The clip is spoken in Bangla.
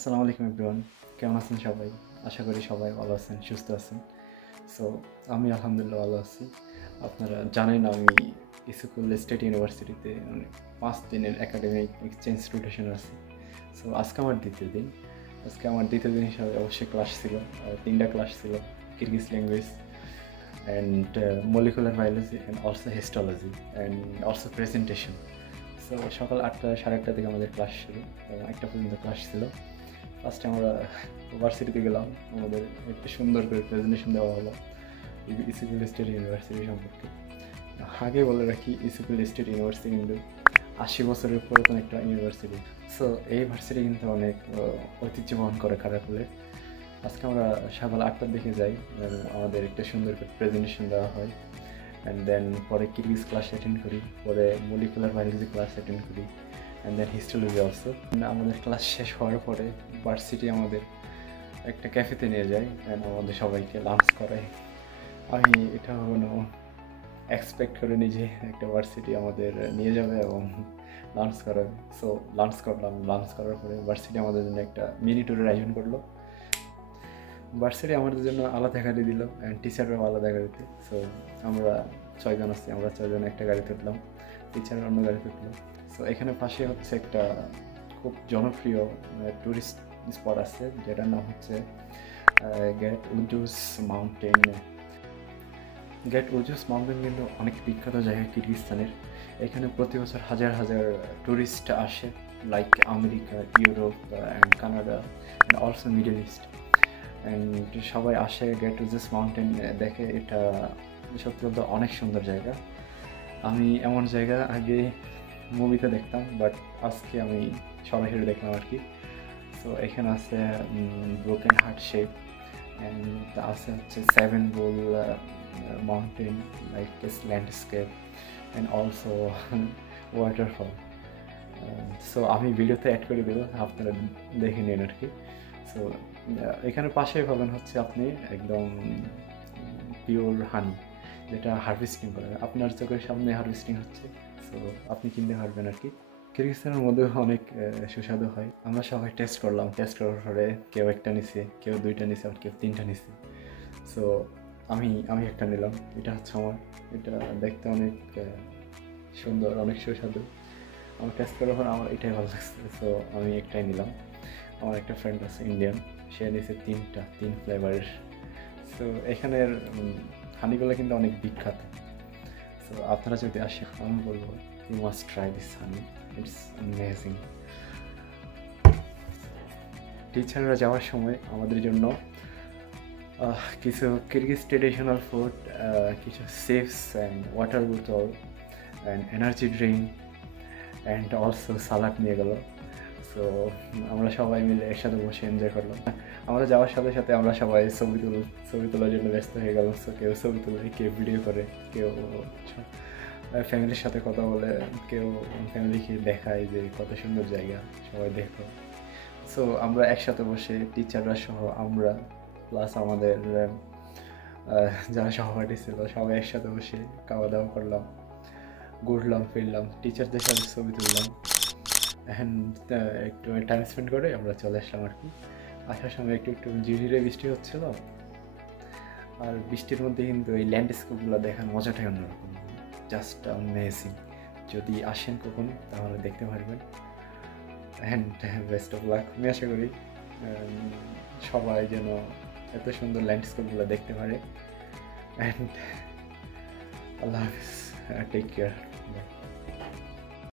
আসসালামু আলাইকুম এভরিওয়ান, কেমন আছেন সবাই? আশা করি সবাই ভালো আছেন, সুস্থ আছেন। সো আমি আলহামদুলিল্লাহ ভালো আছি। আপনারা জানেন আমি ইসুকুল স্টেট ইউনিভার্সিটিতে ৫ দিনের একাডেমিক এক্সচেঞ্জ রোটেশনে আছি। সো আজকে আমার দ্বিতীয় দিন। হিসাবে অবশ্যই ক্লাস ছিল। ৩টা ক্লাস ছিল। Kyrgyz language and molecular biology and also histology and also presentation. So সকাল ৮টা ৮:৩০ থেকে আমাদের ক্লাস শুরু এবং ১টা পর্যন্ত ক্লাস ছিল। ফার্স্টে আমরা ভার্সিটিতে গেলাম, আমাদের একটা সুন্দর করে প্রেজেন্টেশন দেওয়া হলো ইসিকুল স্টেট ইউনিভার্সিটি সম্পর্কে। আগে বলে রাখি, ইসিকুল স্টেট ইউনিভার্সিটি কিন্তু ৮০ বছরের পুরাতন একটা ইউনিভার্সিটি। সো এই ভার্সিটি কিন্তু অনেক ঐতিহ্য বহন করে খারাপুলে। আজকে আমরা সকাল ৮টার দিকে যাই, আমাদের একটা সুন্দর করে প্রেজেন্টেশন দেওয়া হয় অ্যান্ড দেন পরে কিরগিজ ক্লাস অ্যাটেন্ড করি, পরে মলিকুলার বায়োলজি ক্লাস অ্যাটেন্ড করি অ্যান্ড দেন হিস্টোলজি অলসো। আমাদের ক্লাস শেষ হওয়ার পরে ভার্সিটি আমাদের একটা ক্যাফেতে নিয়ে যায় অ্যান্ড আমাদের সবাইকে লাঞ্চ করায়। আমি এটা কোনো এক্সপেক্ট করিনি যে একটা ভার্সিটি আমাদের নিয়ে যাবে এবং লাঞ্চ করাবে। সো লাঞ্চ করলাম, লাঞ্চ করার পরে ভার্সিটি আমাদের জন্য একটা মিনি ট্যুরের আয়োজন করলো। ভার্সিটি আমাদের জন্য আলাদা গাড়ি দিল অ্যান্ড টিচাররাও আলাদা গাড়িতে। সো আমরা ৬ জন আছি, আমরা ৬ জন একটা গাড়িতে উঠলাম, টিচারের অন্য গাড়িতে উঠলো। সো এখানে পাশে হচ্ছে একটা খুব জনপ্রিয় ট্যুরিস্ট স্পট আছে, যেটার নাম হচ্ছে গেট উজুস মাউন্টেন। গেট উজুস মাউন্টেন কিন্তু অনেক বিখ্যাত জায়গা কিরগিজস্তানের। এখানে প্রতি বছর হাজার হাজার ট্যুরিস্ট আসে, like America, Europe and Canada and also middle east. And সবাই আসে গেট উজুস মাউন্টেন দেখে। এটা সত্যি বলতে অনেক সুন্দর জায়গা। আমি এমন জায়গা আগে মুভিতে দেখতাম, বাট আজকে আমি সরাসরি দেখলাম আর কি। সো এখানে আছে ব্রোকেন হার্ট শেপ অ্যান্ড আছে হচ্ছে 7 bull mountain like landscape and also waterfall. So আমি ভিডিওতে অ্যাড করে দেবো, আপনারা দেখে নিন আর কি। সো এখানে পাশেই পাবেন হচ্ছে আপনি একদম পিওর হানি, যেটা হারভেস্টিং করে আপনার চোখের সামনে হারভেস্টিং হচ্ছে। সো আপনি কিনতে পারবেন আর কি। কিরগিজস্তানের মধ্যে অনেক সুস্বাদু হয়। আমরা সবাই টেস্ট করলাম, টেস্ট করার পরে কেউ একটা নিছে, কেউ 2টা নিছে, আর কেউ 3টা নিছে। সো আমি একটা নিলাম, এটা হচ্ছে আমার। এটা দেখতে অনেক সুন্দর, অনেক সুস্বাদু। আমার টেস্ট করার পর আমার এটাই ভালো লাগছে, সো আমি একটাই নিলাম। আমার একটা ফ্রেন্ড আছে ইন্ডিয়ান, সে নিয়েছে 3 ফ্লেভারের। সো এখানের হানিগুলো কিন্তু অনেক বিখ্যাত। সো আপনারা যদি আসেন, আমি বলবো you must try this honey, it's amazing. টিচাররা যাওয়ার সময় আমাদের জন্য কিছু কিরগিজ ট্রেডিশনাল ফুড, কিছু চিপস অ্যান্ড ওয়াটার বোতল and energy drink and also salad নিয়ে গেল। সো আমরা সবাই মিলে একসাথে বসে এনজয় করলাম। আমরা যাওয়ার সাথে সাথে আমরা সবাই ছবি তোলার জন্য ব্যস্ত হয়ে গেলাম। সো কেউ ছবি তোলে, কেউ ভিডিও করে, কেউ ফ্যামিলির সাথে কথা বলে, কেউ ফ্যামিলিকে দেখায় যে কত সুন্দর জায়গা, সবাই দেখো। সো আমরা একসাথে বসে টিচাররা সহ আমরা প্লাস আমাদের যারা সহপাঠী ছিল সবাই একসাথে বসে খাওয়া দাওয়া করলাম, ঘুরলাম ফিরলাম, টিচারদের সাথে ছবি তুললাম অ্যান্ড একটু টাইম স্পেন্ড করে আমরা চলে আসলাম আর কি। আসার সময় একটু ঝিরিঝিরে বৃষ্টি হচ্ছিল, আর বৃষ্টির মধ্যে কিন্তু এই ল্যান্ডস্কেপগুলো দেখার মজাটাই অন্যরকম, জাস্ট অ্যামেজিং। যদি আসেন কখনো তাহলে দেখতে পারবেন অ্যান্ড বেস্ট অফ লাক। আমি আশা করি সবাই যেন এত সুন্দর ল্যান্ডস্কেপগুলো দেখতে পারে। অ্যান্ড আল্লাহ হাফিজ, টেক কেয়ার।